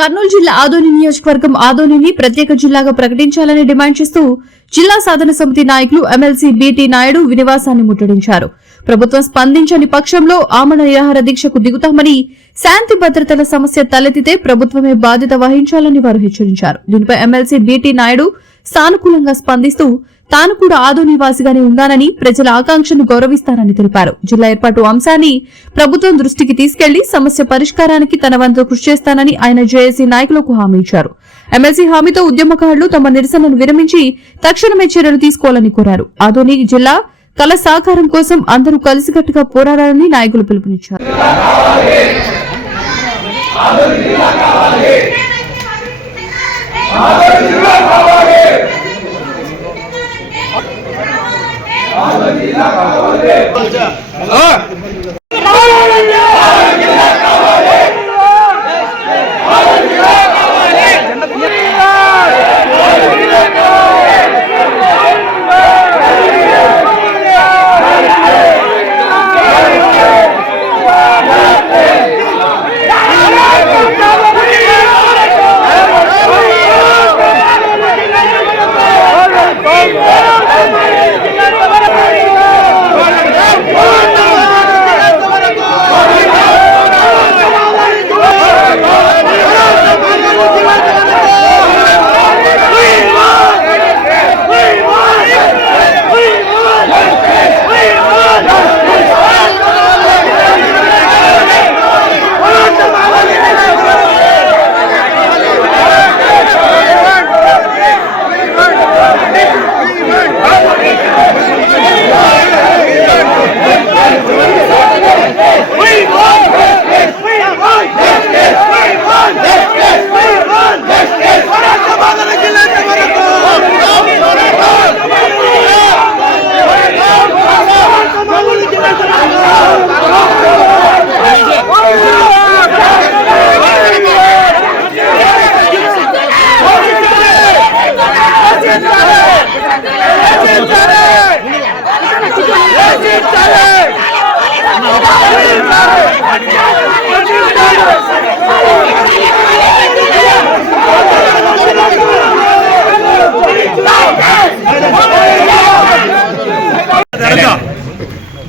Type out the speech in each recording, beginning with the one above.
కర్నూలు జిల్లా ఆదోని నియోజకవర్గం ఆదోనిని ప్రత్యేక జిల్లాగా ప్రకటించాలని డిమాండ్ చేస్తూ జిల్లా సాధన సమితి నాయకులు ఎమ్మెల్సీ బీటీ నాయుడు వినివాసాన్ని ముట్టడించారు. ప్రభుత్వం స్పందించని పక్షంలో ఆమరణ నిరాహార దీక్షకు దిగుతామని, శాంతి భద్రతల సమస్య తలెత్తితే ప్రభుత్వమే బాధ్యత వహించాలని వారు హెచ్చరించారు. దీనిపై ఎమ్మెల్సీ బీటీ నాయుడు సానుకూలంగా స్పందిస్తూ తాను కూడా ఆదోని వాసిగానే ఉన్నానని, ప్రజల ఆకాంక్షను గౌరవిస్తానని తెలిపారు. జిల్లా ఏర్పాటు అంశాన్ని ప్రభుత్వం దృష్టికి తీసుకెళ్లి సమస్య పరిష్కారానికి తన వంతు కృషి చేస్తానని ఆయన జేఏసీ నాయకులకు హామీ ఇచ్చారు. ఎమ్మెల్సీ హామీతో ఉద్యమకారులు తమ నిరసనను విరమించి తక్షణమే చర్యలు తీసుకోవాలని కోరారు. ఆదోని జిల్లా కళ సాకారం కోసం అందరూ కలిసికట్టుగా పోరాడాలని నాయకులు పిలుపునిచ్చారు.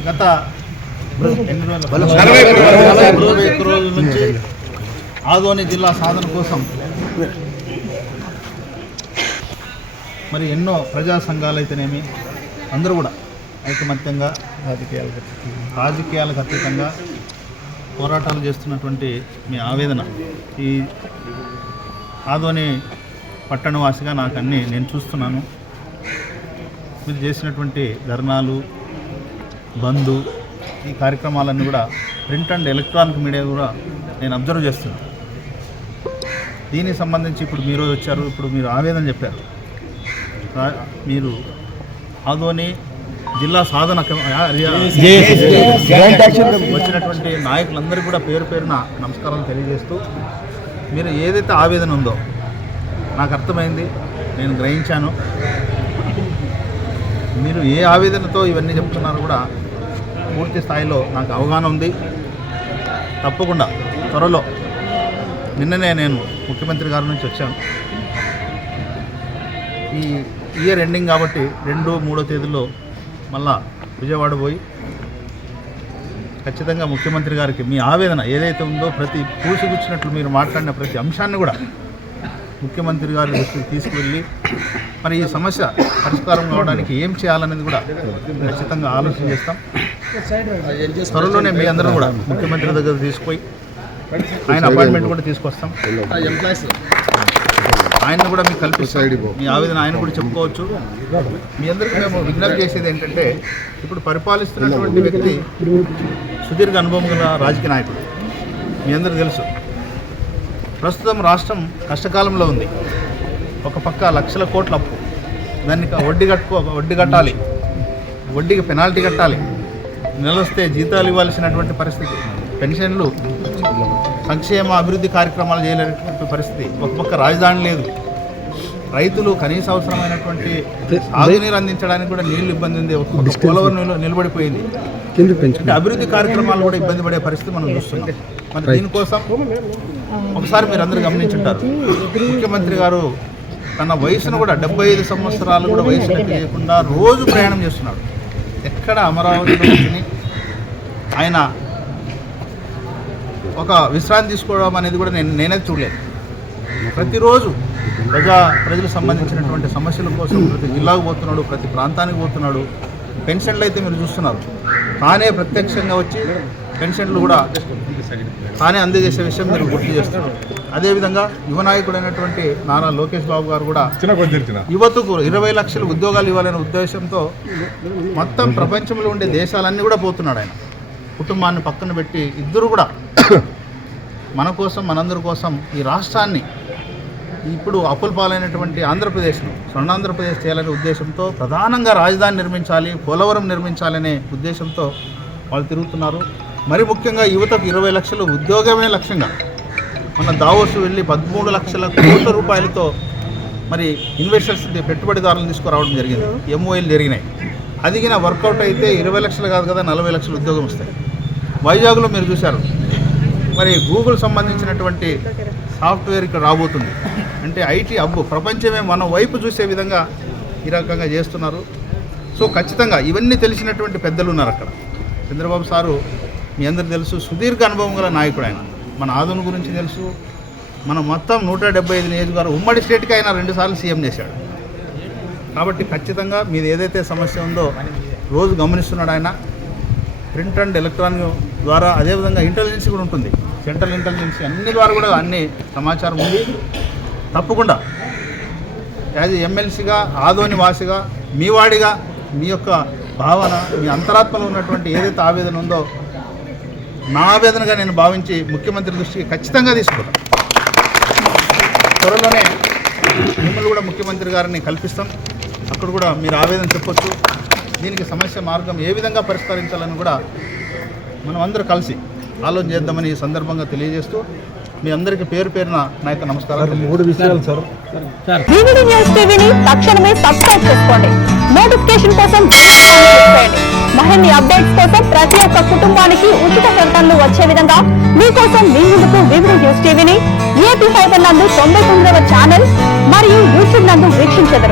గత 41 రోజుల నుంచి ఆదోని జిల్లా సాధన కోసం మరి ఎన్నో ప్రజా సంఘాలు అయితేనేమి అందరూ కూడా ఐకమత్యంగా రాజకీయాలకు అతీతంగా పోరాటాలు చేస్తున్నటువంటి మీ ఆవేదన ఈ ఆదోని పట్టణవాసిగా నాకు అన్నీ నేను చూస్తున్నాను. మీరు చేసినటువంటి ధర్నాలు, బంద్, ఈ కార్యక్రమాలన్నీ కూడా ప్రింట్ అండ్ ఎలక్ట్రానిక్ మీడియా కూడా నేను అబ్జర్వ్ చేస్తున్నాను. దీనికి సంబంధించి ఇప్పుడు మీరు వచ్చారు, ఇప్పుడు మీరు ఆవేదన చెప్పారు. మీరు ఆదోని జిల్లా సాధన వచ్చినటువంటి నాయకులందరికీ కూడా పేరు పేరున నమస్కారం తెలియజేస్తూ, మీరు ఏదైతే ఆవేదన ఉందో నాకు అర్థమైంది, నేను గ్రహించాను. మీరు ఏ ఆవేదనతో ఇవన్నీ చెప్తున్నారో కూడా పూర్తి స్థాయిలో నాకు అవగాహన ఉంది. తప్పకుండా త్వరలో, నిన్ననే నేను ముఖ్యమంత్రి గారి నుంచి వచ్చాను. ఈ ఇయర్ ఎండింగ్ కాబట్టి 2, 3 తేదీల్లో మళ్ళా విజయవాడ పోయి ఖచ్చితంగా ముఖ్యమంత్రి గారికి మీ ఆవేదన ఏదైతే ఉందో ప్రతి పూసిగుచ్చినట్లు మీరు మాట్లాడిన ప్రతి అంశాన్ని కూడా ముఖ్యమంత్రి గారి దృష్టికి తీసుకువెళ్ళి మరి ఈ సమస్య పరిష్కారం కావడానికి ఏం చేయాలనేది కూడా ఖచ్చితంగా ఆలోచన చేస్తాం. త్వరలోనే మీ అందరూ కూడా ముఖ్యమంత్రి దగ్గర తీసుకుపోయి ఆయన అపాయింట్మెంట్ కూడా తీసుకొస్తాం. ఆయన కూడా మీకు కల్పిస్తాం. మీ ఆవేదన ఆయన కూడా చెప్పుకోవచ్చు. మీ అందరికీ మేము విజ్ఞప్తి చేసేది ఏంటంటే, ఇప్పుడు పరిపాలిస్తున్నటువంటి వ్యక్తి సుదీర్ఘ అనుభవం గల రాజకీయ నాయకుడు. మీ అందరికీ తెలుసు, ప్రస్తుతం రాష్ట్రం కష్టకాలంలో ఉంది. ఒక పక్క లక్షల కోట్ల అప్పు, దానికి వడ్డీ కట్టాలి, వడ్డీకి పెనాల్టీ కట్టాలి, నెలొస్తే జీతాలు ఇవ్వాల్సినటువంటి పరిస్థితి, పెన్షన్లు, సంక్షేమ అభివృద్ధి కార్యక్రమాలు చేయలేనటువంటి పరిస్థితి, ఒక పక్క రాజధాని లేదు, రైతులు కనీస అవసరమైనటువంటి సాగునీరు అందించడానికి కూడా నీళ్లు ఇబ్బంది ఉంది, ఒక పోలవరం నిలబడిపోయింది. అభివృద్ధి కార్యక్రమాలు కూడా ఇబ్బంది పడే పరిస్థితి మనం చూస్తున్నాం. మరి దీనికోసం ఒకసారి మీరు అందరూ గమనించుంటారు, ముఖ్యమంత్రి గారు తన వయసును కూడా 75 సంవత్సరాలు కూడా వయసు లేకుండా రోజు ప్రయాణం చేస్తున్నాడు. ఎక్కడ అమరావతిలో కూర్చుని ఆయన ఒక విశ్రాంతి తీసుకోవడం అనేది కూడా నేనే చూడలేదు. ప్రతిరోజు ప్రజలకు సంబంధించినటువంటి సమస్యల కోసం ప్రతి జిల్లాకు పోతున్నాడు, ప్రతి ప్రాంతానికి పోతున్నాడు. పెన్షన్లు అయితే మీరు చూస్తున్నారు, తానే ప్రత్యక్షంగా వచ్చి పెన్షన్లు కూడా తానే అందజేసే విషయం మీరు గుర్తు చేస్తున్నారు. అదేవిధంగా యువ నాయకుడైనటువంటి నారా లోకేష్ బాబు గారు కూడా యువతకు 20 లక్షల ఉద్యోగాలు ఇవ్వాలనే ఉద్దేశంతో మొత్తం ప్రపంచంలో ఉండే దేశాలన్నీ కూడా పోతున్నాడు. ఆయన కుటుంబాన్ని పక్కన పెట్టి ఇద్దరు కూడా మన కోసం, మనందరి కోసం ఈ రాష్ట్రాన్ని ఇప్పుడు అప్పుల పాలైనటువంటి ఆంధ్రప్రదేశ్ను స్వర్ణాంధ్రప్రదేశ్ చేయాలనే ఉద్దేశంతో ప్రధానంగా రాజధాని నిర్మించాలి, పోలవరం నిర్మించాలనే ఉద్దేశంతో వాళ్ళు తిరుగుతున్నారు. మరి ముఖ్యంగా యువతకు 20 లక్షల ఉద్యోగమే లక్ష్యంగా మన దావోస్ వెళ్ళి 13 లక్షల కోట్ల రూపాయలతో మరి ఇన్వెస్టర్స్ పెట్టుబడిదారులను తీసుకురావడం జరిగింది. MOAలు జరిగినాయి. అదిగిన వర్కౌట్ అయితే 20 లక్షలు కాదు కదా, 40 లక్షల ఉద్యోగం వస్తాయి. వైజాగ్లో మీరు చూశారు, మరి గూగుల్ సంబంధించినటువంటి సాఫ్ట్వేర్ ఇక్కడ రాబోతుంది. అంటే IT హబ్ ప్రపంచమే మన వైపు చూసే విధంగా ఈ రకంగా చేస్తున్నారు. సో ఖచ్చితంగా ఇవన్నీ తెలిసినటువంటి పెద్దలు ఉన్నారు అక్కడ. చంద్రబాబు సారు మీ అందరికీ తెలుసు, సుదీర్ఘ అనుభవం గల నాయకుడు ఆయన. మన ఆదోని గురించి తెలుసు. మనం మొత్తం 175 నియోజకవర్గాలు ఉమ్మడి స్టేట్కి ఆయన 2 సార్లు సీఎం చేశాడు. కాబట్టి ఖచ్చితంగా మీది ఏదైతే సమస్య ఉందో రోజు గమనిస్తున్నాడు ఆయన. ప్రింట్ అండ్ ఎలక్ట్రానిక్ ద్వారా, అదేవిధంగా ఇంటెలిజెన్స్ కూడా ఉంటుంది, సెంట్రల్ ఇంటెలిజెన్స్ అన్ని ద్వారా కూడా అన్ని సమాచారం ఉంది. తప్పకుండా యాజ్ ఎమ్మెల్సీగా, ఆదోని వాసిగా, మీ వాడిగా మీ యొక్క భావన, మీ అంతరాత్మలో ఉన్నటువంటి ఏదైతే ఆవేదన ఉందో నా ఆవేదనగా నేను భావించి ముఖ్యమంత్రి దృష్టికి ఖచ్చితంగా తీసుకుంటాను. త్వరలోనే మిమ్మల్ని కూడా ముఖ్యమంత్రి గారిని కల్పిస్తాం. అక్కడ కూడా మీరు ఆవేదన చెప్పొచ్చు. దీనికి సమస్య మార్గం ఏ విధంగా పరిష్కరించాలని కూడా మనం అందరూ కలిసి ఆలోచన చేద్దామని ఈ సందర్భంగా తెలియజేస్తూ మీ అందరికీ పేరు పేరున నా యొక్క నమస్కారాలు. 3 విషయాలు సార్. వివిడి న్యూస్ టీవీని తక్షణమే సబ్స్క్రైబ్ చేసుకోండి. నోటిఫికేషన్ కోసం బెల్ ఐకాన్ క్లిక్ చేయండి. మరిన్ని అప్డేట్స్ కోసం ప్రతి ఒక్క కుటుంబానికి ఉచిత ప్రకటనలు వచ్చే విధంగా మీకోసం మీ ముందుకు వివిడి న్యూస్ టీవీని AP5 నందు 99వ ఛానల్ మరియు యూట్యూబ్ నందు వీక్షించెదరు.